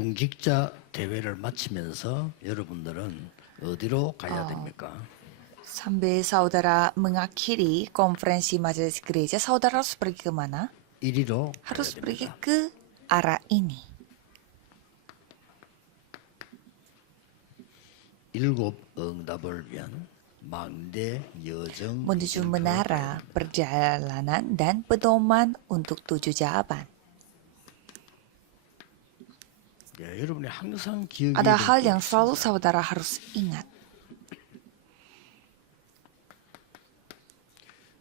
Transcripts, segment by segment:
중직자 대회를 마치면서 여러분들은 어디로 가야 됩니까? Sambil saudara mengakhiri konferensi majelis gereja, saudara harus pergi ke mana? 이리로 가야 Harus pergi 됩니다. ke arah ini. 일곱 응답을 위한 망대 여정 Menuju 이정표 menara perjalanan dan pedoman untuk 7 jawaban. 여러분이 항상 기억해야 Ada hal 될 yang 게 selalu saudara harus ingat.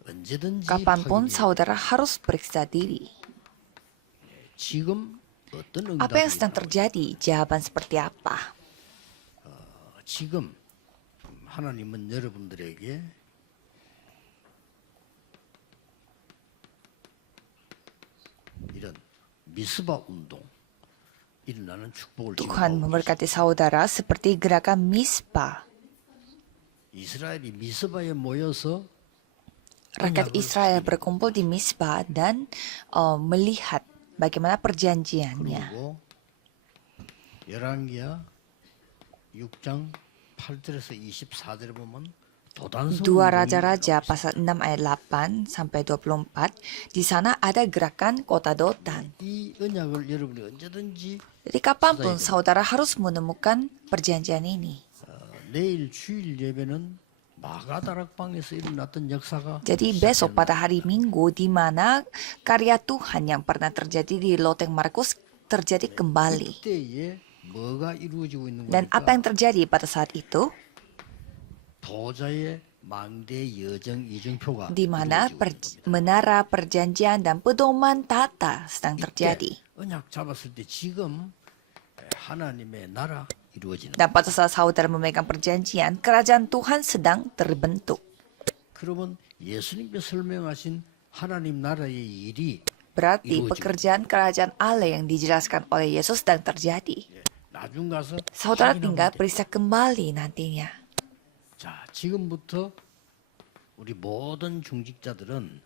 언제든지 Kapanpun 확인해야 saudara harus periksa diri. 지금 어떤 Apa yang 응답이 sedang terjadi? Jawaban seperti apa? 지금 하나님은 여러분들에게 이런 미스바 운동 일어나는 축복을 Tuhan 지금 memberkati saudara seperti gerakan Mispa. 이스라엘이 미스바에 모여서 Rakyat Israel berkumpul di Mispa dan melihat bagaimana perjanjiannya. 그리고 열왕기하 6장 8절에서 24절에 보면 도단성 Dua 운동이 Raja-Raja 나옵니다. pasal 6 ayat 8 sampai 24. Di sana ada gerakan kota Dotan. 이 언약을 여러분이 언제든지 Jadi kapanpun saudara harus menemukan perjanjian ini. 내일 주일 예배는 마가다락방에서 일어났던 역사가 Jadi besok pada hari Minggu di mana karya Tuhan yang pernah terjadi di Loteng Markus terjadi kembali. 그때에 뭐가 이루어지고 있는 Dan 거니까 apa yang terjadi pada saat itu? 도자의 망대 여정 이정표가 Di mana 이루어지고 있는 겁니다. menara perjanjian dan pedoman tata sedang terjadi. 언약 잡았을 때 지금 하나님의 나라 이루어지는 Dan pada saat saudara memegang perjanjian, kerajaan Tuhan sedang terbentuk. 그러면 예수님께 설명하신 하나님 나라의 일이 Berarti 이루어지고 pekerjaan kerajaan Allah yang dijelaskan oleh Yesus sedang terjadi. 나중 가서 Saudara 확인하면 tinggal 돼요. periksa kembali nantinya. 자, 지금부터 우리 모든 중직자들은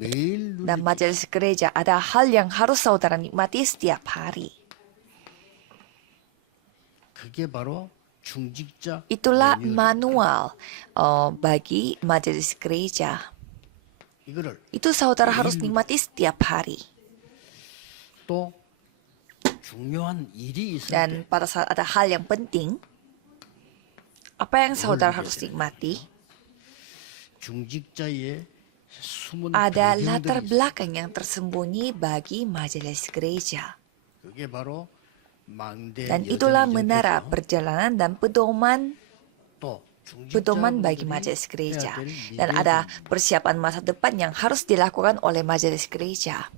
매일 Dan 누릴 majelis gereja ada hal yang harus saudara nikmati setiap hari. 그게 바로 중직자 Itulah 매뉴얼입니다. manual bagi majelis gereja. 이거를 Itu saudara harus nikmati setiap hari. 또 중요한 일이 있을 때 Dan pada saat ada hal yang penting, apa yang saudara harus nikmati? 중직자의 숨은 Ada 배경들이 latar 있어요. belakang yang tersembunyi bagi majelis gereja. 그게 바로 망대 Dan 여정 itulah 이정표죠. menara perjalanan dan pedoman 또 bagi 중직자분들이 majelis 해야 gereja. 될 Dan 미래 ada 준비. persiapan masa depan yang harus dilakukan oleh majelis gereja.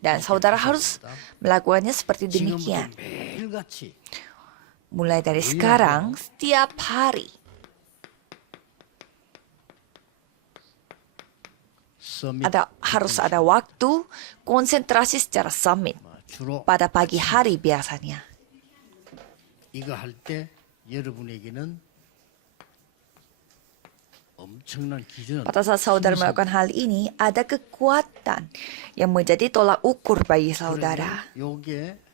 Dan saudara harus melakukannya seperti 지금부터 demikian. 매일같이 Mulai dari sekarang, setiap hari. 서밋 Harus ada waktu konsentrasi secara summit 주로 pada pagi hari biasanya. 이거 할 때 여러분에게는 엄청난 기준은 Pada saat saudara melakukan hal ini, ada kekuatan yang menjadi tolak ukur bagi saudara. 요게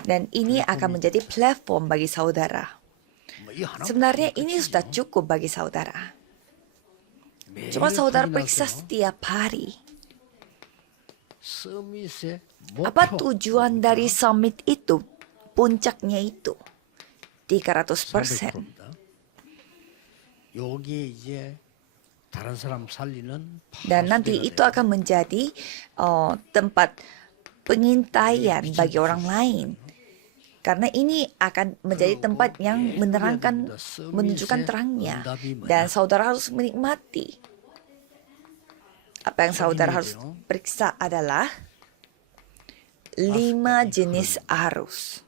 Dan ini akan menjadi platform bagi saudara. 뭐이 하나 Sebenarnya ini sudah cukup bagi saudara. Cuma saudara periksa setiap hari. 서밋의 Apa 목표 tujuan dari summit itu? Puncaknya itu 300%. 300%입니다. 요게 이제 다른 사람 살리는 Dan nanti 파수대가 itu 돼요. akan menjadi tempat pengintaian bagi orang lain. Karena ini akan menjadi tempat yang menerangkan, menunjukkan terangnya. Dan saudara harus menikmati. Apa yang saudara harus periksa adalah 5 jenis arus.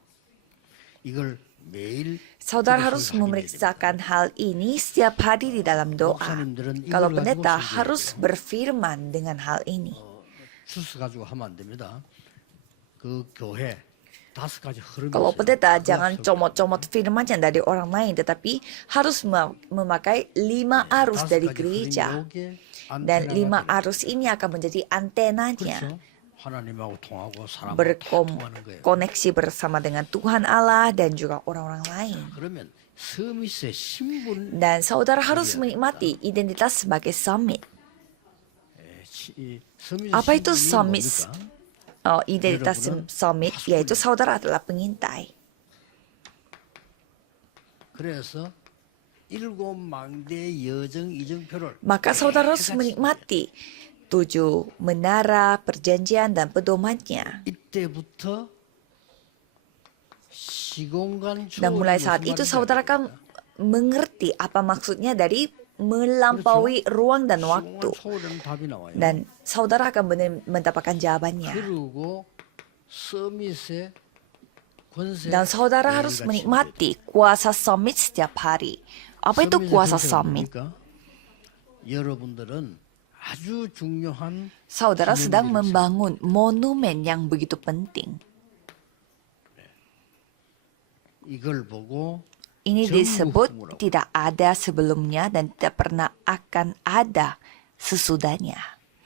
이걸 매일 Saudara 기도 harus 속에서 확인해야 memeriksakan hal ini setiap hari di dalam doa. 목사님들은 Kalau 이걸 pendeta 가지고 harus 신기해야 돼요. berfirman dengan hal ini. 주스 가지고 하면 안 됩니다. 그 교회 5가지 흐름이 Kalau 있어요. pendeta 그거 jangan 앞서 comot-comot firmannya dari orang lain, tetapi harus memakai 5 arus 5 dari 가지 흐름이 gereja. 요게 Dan 5 안테나가 되는 arus ini akan menjadi antenanya. 그렇죠? 하나님하고 통하고 사람하고 다 통하는 거예요. berkoneksi bersama dengan Tuhan Allah dan juga orang-orang lain. 그러면 서밋의 신분 Dan saudara harus menikmati identitas sebagai summit. Apa itu summit? Identitas summit yaitu saudara adalah pengintai. 그래서 일곱 망대의 여정 이정표를 Maka saudara harus menikmati 7 menara perjanjian dan pedomannya. 이때부터 시공간 Dan mulai saat itu saudara akan mengerti apa maksudnya dari melampaui ruang dan waktu. 초월은 답이 나와요. Dan saudara akan mendapatkan jawabannya. 그리고 서밋의 권세 Dan saudara harus menikmati kuasa summit setiap hari. Apa itu kuasa summit? 여러분들은 아주 중요한 Saudara sedang membangun monumen yang begitu penting. 이걸 보고 Ini disebut tidak ada sebelumnya dan tidak pernah akan ada sesudahnya.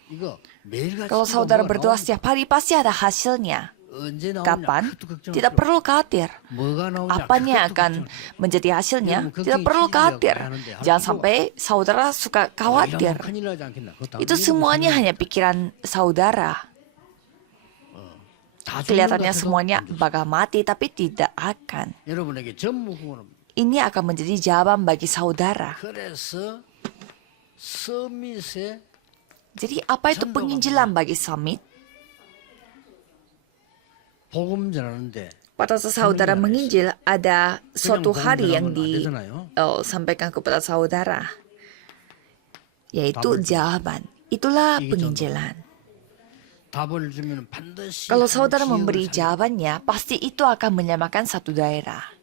이거 매일같이 Kalau saudara berdoa setiap hari pasti ada hasilnya. 언제 나오냐 Kapan? 그것도 걱정 Tidak perlu khawatir. 뭐가 나오냐 Apanya 그것도 akan 걱정 menjadi hasilnya? Tidak perlu khawatir. Jangan sampai saudara suka khawatir. 큰일 나지 않겠나 그것도 Itu semuanya hanya pikiran saudara. 다 죽는 것 Kelihatannya 같아서 semuanya bakal mati, tapi tidak akan. 여러분에게 전무후무는 Ini akan menjadi jawaban bagi saudara. 그래서 서밋의 Jadi apa itu penginjilan bagi summit? 복음 전하는데 Pada saat saudara menginjil, ada suatu 복음 hari yang 전하면 안 되잖아요. disampaikan kepada saudara, yaitu jawaban. Itulah penginjilan. 답을 주면 반드시 Kalau 한 saudara 지역을 memberi 살려. jawabannya, pasti itu akan menyamakan satu daerah.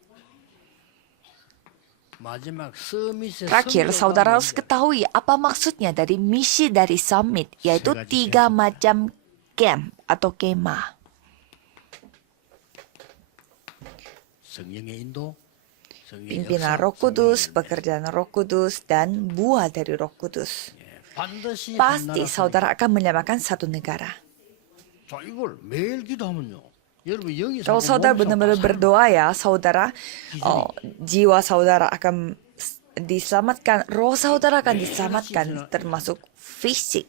마지막 서밋의 Terakhir, 선교가 saudara harus 뭔지 ketahui apa maksudnya dari misi dari summit, yaitu 3 macam camp atau kemah. 성령의 인도, 성령의 Pimpinan 역사, Roh Kudus, 성령의 pekerjaan Roh Kudus, dan buah dari Roh Kudus. 반드시 Pasti 한 나라 saudara akan menyamakan satu negara. 자, 이걸 매일 기도하면요. 여러분 영이 Kalau 살고 saudara 몸이 benar-benar 살고 berdoa ya, saudara, jiwa saudara akan diselamatkan, roh saudara akan diselamatkan, termasuk fisik.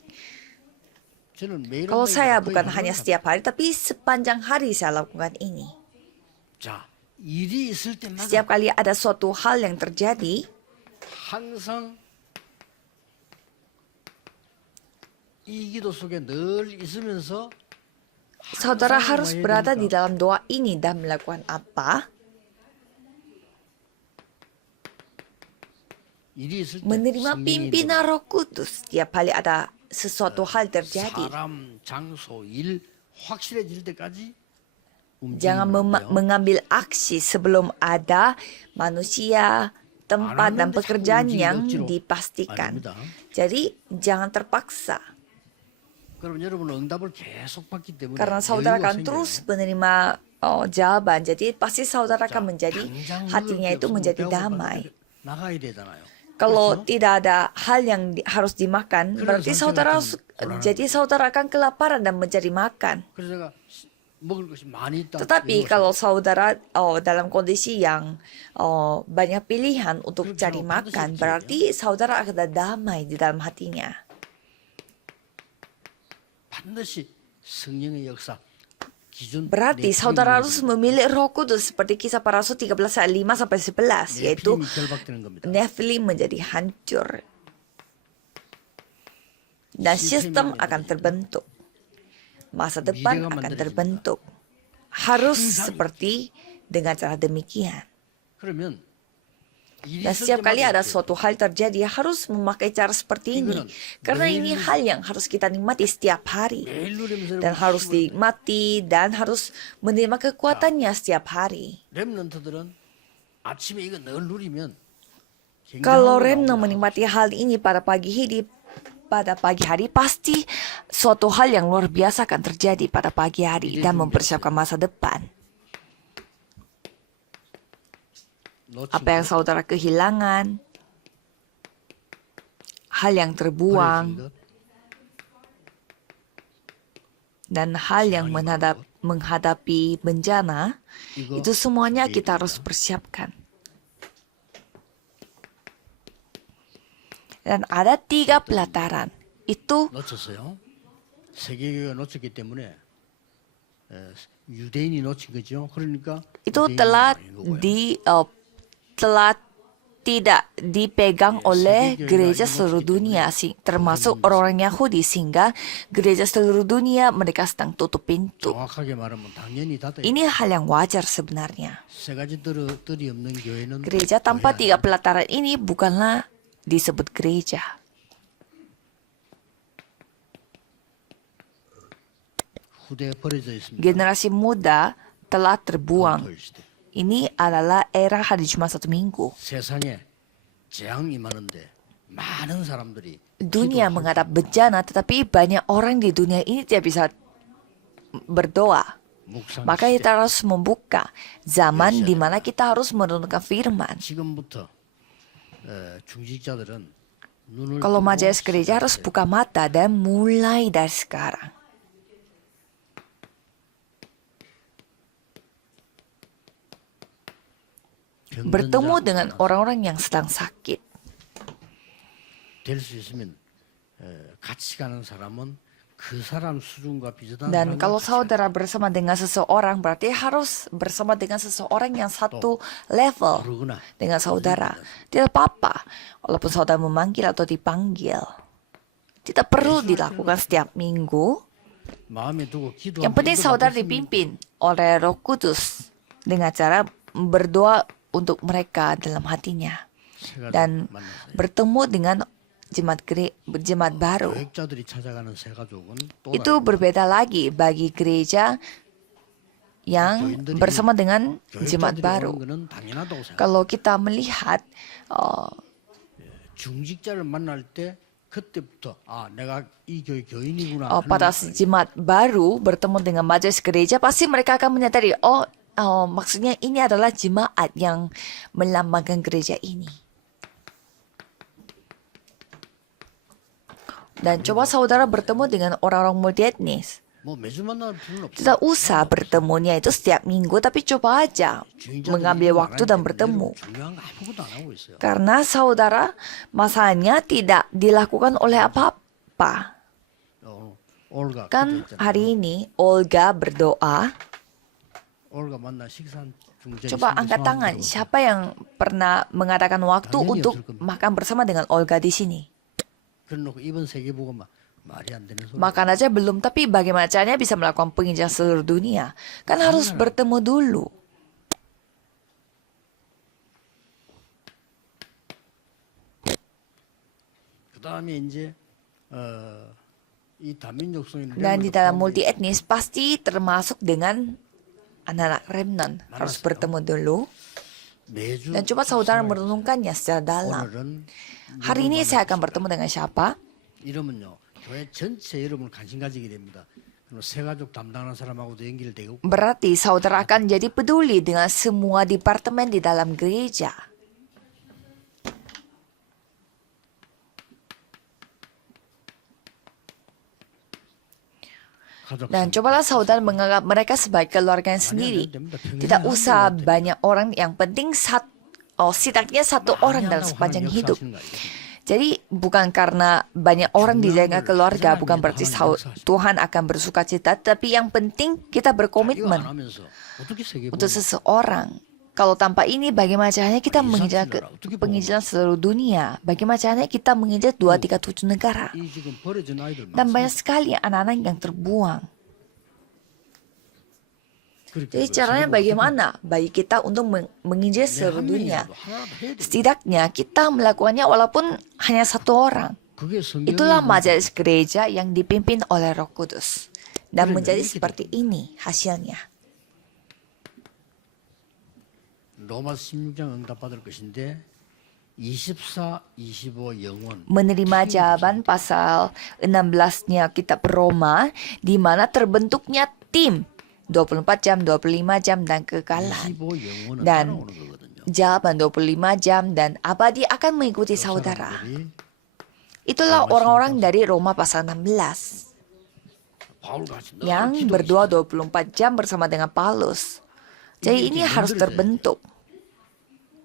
저는 매일 Kalau 한다기보다 saya 거의 bukan 한 hanya 번도 setiap hari, tapi sepanjang hari saya lakukan ini. 자, 일이 있을 때마다 Setiap kali ada suatu hal yang terjadi, 항상 이 기도 속에 늘 있으면서 saudara 항상 harus 해야 berada 되니까 di dalam doa ini dan melakukan apa? 일이 있을 때 Menerima 성령의 pimpinan Roh Kudus. Setiap kali ada sesuatu hal 인도, terjadi, 사람, 장소, 일 확실해질 때까지 jangan mengambil aksi sebelum ada manusia, tempat, dan pekerjaan yang dipastikan. Jadi, jangan terpaksa. 그럼 여러분은 응답을 계속 받기 때문에 Karena saudara 여유가 akan 생겨요. terus menerima jawaban. Jadi, pasti saudara akan menjadi, hatinya itu menjadi damai. 나가야 되잖아요. Kalau tidak ada hal yang harus dimakan, berarti saudara harus, jadi saudara akan kelaparan dan mencari makan. 그래서 제가 먹을 것이 많이 있다. Tetapi kalau saudara dalam kondisi yang banyak pilihan untuk cari makan, berarti saudara akan ada damai di dalam hatinya. 반드시 성령의 역사 기준 Berarti saudara harus memilih Roh Kudus seperti Kisah Para Rasul 13 ayat 5 sampai 11, yaitu nephilim 결박되는 겁니다. Nephilim menjadi hancur dan sistem akan terbentuk. Masa depan akan terbentuk. Harus seperti dengan cara demikian. 그러면 일이 Dan 있을 setiap kali 때마다 ada 이렇게 suatu hal terjadi, harus memakai cara seperti ini. Karena ini hal yang harus kita nikmati setiap hari. 매일 누리면서 Dan harus dinikmati dan harus menerima kekuatannya setiap hari. 렘넌트들은 아침에 이거 늘 누리면 굉장한 Kalau 거 Remno 나옵니다. menikmati hal ini pada pagi hari, pasti suatu hal yang luar biasa akan terjadi pada pagi hari dan mempersiapkan masa depan. 놓친 Apa yang saudara kehilangan, hal yang 것, terbuang, 버려진 것, dan hal yang menghadapi bencana, 이거 itu semuanya kita 내일입니다. harus persiapkan. Dan ada 3 pelataran. Itu 놓쳤어요. 세계가 놓쳤기 때문에 유대인이 놓친 거죠. 그러니까 itu 유대인이 telah 망한 거고요. telah tidak dipegang oleh gereja seluruh dunia, termasuk orang-orang Yahudi, sehingga gereja seluruh dunia mereka sedang tutup pintu. 정확하게 말하면 당연히 닫아야 Ini hal yang wajar sebenarnya. 세 가지 뜰이 없는 교회는 Gereja tanpa 교회 3 pelataran ini bukanlah disebut gereja. 후대에 버려져 있습니다. Generasi muda telah terbuang. 토요일 시대. Ini adalah era hari Jumat 1 minggu. 세상에 재앙 임하는데 많은 사람들이 Dunia 기도할 menghadap bencana, tetapi banyak orang di dunia ini tidak bisa berdoa. 묵상 Maka 시대. kita harus membuka zaman di mana kita harus menurunkan firman. 지금부터 중직자들은 눈을 Kalau 뜨고 majelis gereja harus 시작하세요. buka mata dan mulai dari sekarang. Bertemu dengan orang-orang yang sedang sakit. 될 수 있으면 같이 가는 사람은 그 사람 수준과 비슷한 Dan 사람과 kalau 같이 saudara bersama dengan seseorang, berarti harus bersama dengan seseorang yang satu level 부르거나 dengan saudara. Tidak apa-apa, walaupun saudara memanggil atau dipanggil. Tidak perlu dilakukan setiap minggu. 마음에 두고 기도. Yang penting saudara dipimpin oleh Roh Kudus dengan cara berdoa untuk mereka dalam hatinya. Dan bertemu dengan jemaat baru. 교역자들이 찾아가는 새 가족은 또 Itu berbeda lagi bagi gereja yang bersama dengan jemaat baru. 거는 당연하다고 생각. Kalau kita melihat 중직자를 만날 때 그때부터 아 내가 이 교회 교인이구나. pada jemaat baru bertemu dengan majelis gereja, pasti mereka akan menyadari, maksudnya ini adalah jemaat yang melambangkan gereja ini. Dan coba saudara bertemu dengan orang-orang multietnis. 뭐 매주 만날 필요는 없어. Tidak usah bertemunya itu setiap minggu, tapi coba aja mengambil waktu dan bertemu. 중요한 거 아무것도 안 하고 있어요. Karena saudara, masalahnya tidak dilakukan oleh apa-apa. 올가 Kan 기도했잖아요. hari ini Olga berdoa. 올가 만나 식사 중재. Coba angkat tangan, siapa yang pernah mengadakan waktu untuk makan bersama dengan Olga di sini? 그래놓고 이번 세계 보고 막 말이 안 되는 소리. Makan aja belum, tapi bagaimana caranya bisa melakukan penginjilan seluruh dunia? Kan harus bertemu dulu. 그다음에 이제 이 다민족성이 Dan di dalam multi etnis pasti termasuk dengan anak-anak remnant. Harus bertemu dulu. 매주 Dan coba saudara merenungkannya secara dalam. 오늘은 Hari ini saya akan bertemu dengan siapa? 이러면요 교회 전체 여러분을 관심 가지게 됩니다. 그럼 세가족 담당하는 사람하고도 연결되고 Berarti saudara akan jadi peduli dengan semua departemen di dalam gereja. 가족 Dan cobalah saudara menganggap mereka sebagai keluarga sendiri. Tidak usah banyak orang, yang penting setidaknya satu orang dalam sepanjang hidup. Jadi bukan karena banyak orang dijaga keluarga, bukan berarti Tuhan akan bersuka cita, tapi yang penting kita berkomitmen untuk seseorang. Kalau tanpa ini, bagaimana caranya kita menginjil penginjilan seluruh dunia? Bagaimana caranya kita menginjil 237 negara? Dan banyak sekali anak-anak yang terbuang. Jadi caranya bagaimana bagi kita untuk menginjil seluruh dunia? Setidaknya kita melakukannya walaupun hanya satu orang. Itulah majelis gereja yang dipimpin oleh Roh Kudus. Dan menjadi seperti ini hasilnya. 로마 16장 응답받을 것인데 24, 25 영원 Menerima jawaban pasal 16-nya kitab Roma, di mana terbentuknya tim 24 jam, 25 jam, dan kekekalan. 25 영원은 Dan 따라오는 거거든요. jawaban 25 jam dan abadi akan mengikuti saudara. 사람들이 Itulah orang-orang dari Roma pasal 16. 바울같이 늘 yang 기도했어요. berdoa 24 jam bersama dengan Paulus. Jadi ini harus terbentuk.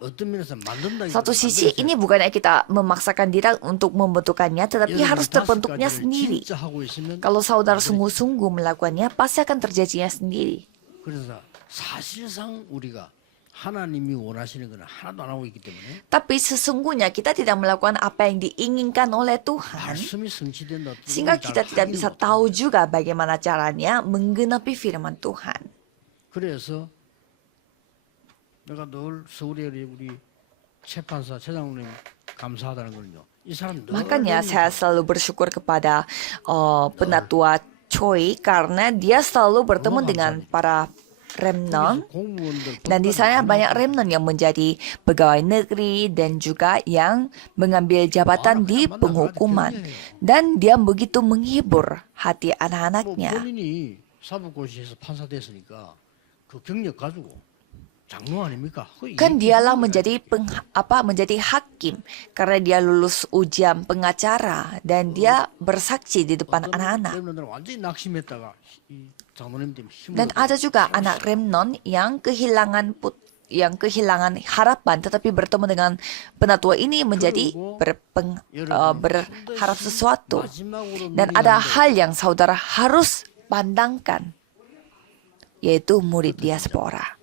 어떤 면에서 만든다기보다 Satu sisi ini bukannya kita memaksakan diri untuk membentukannya, tetapi harus terbentuknya sendiri. 진짜 하고 있으면 Kalau saudara sungguh-sungguh melakukannya, pasti akan terjadinya sendiri. 그래서 사실상 우리가 하나님이 원하시는 건 하나도 안 하고 있기 때문에 Tapi sesungguhnya kita tidak melakukan apa yang diinginkan oleh Tuhan, 말씀이 성취된다. sehingga kita tidak bisa tahu juga bagaimana caranya menggenapi firman Tuhan. 그래서 내가 늘 서울에 우리 재판사 최장로님 감사하다는 거는요. 이 사람 늘 Makanya saya selalu bersyukur kepada penatua Choi karena dia selalu bertemu dengan para remnon. 공무원들 Dan di sana banyak remnon yang menjadi pegawai negeri dan juga yang mengambil jabatan di penghukuman. Dan dia begitu menghibur hati 뭐 anak-anaknya. 본인이 사법고시에서 판사 됐으니까 그 경력 가지고 장로 아닙니까? Kan dialah menjadi menjadi hakim karena dia lulus ujian pengacara dan dia bersaksi di depan anak-anak. 렘넌들은 완전히 낙심했다가 이 장로님 때문에 힘을 Dan ada juga anak remnon yang kehilangan harapan, tetapi bertemu dengan penatua ini menjadi berharap sesuatu. Dan ada hal yang saudara harus pandangkan, yaitu murid diaspora.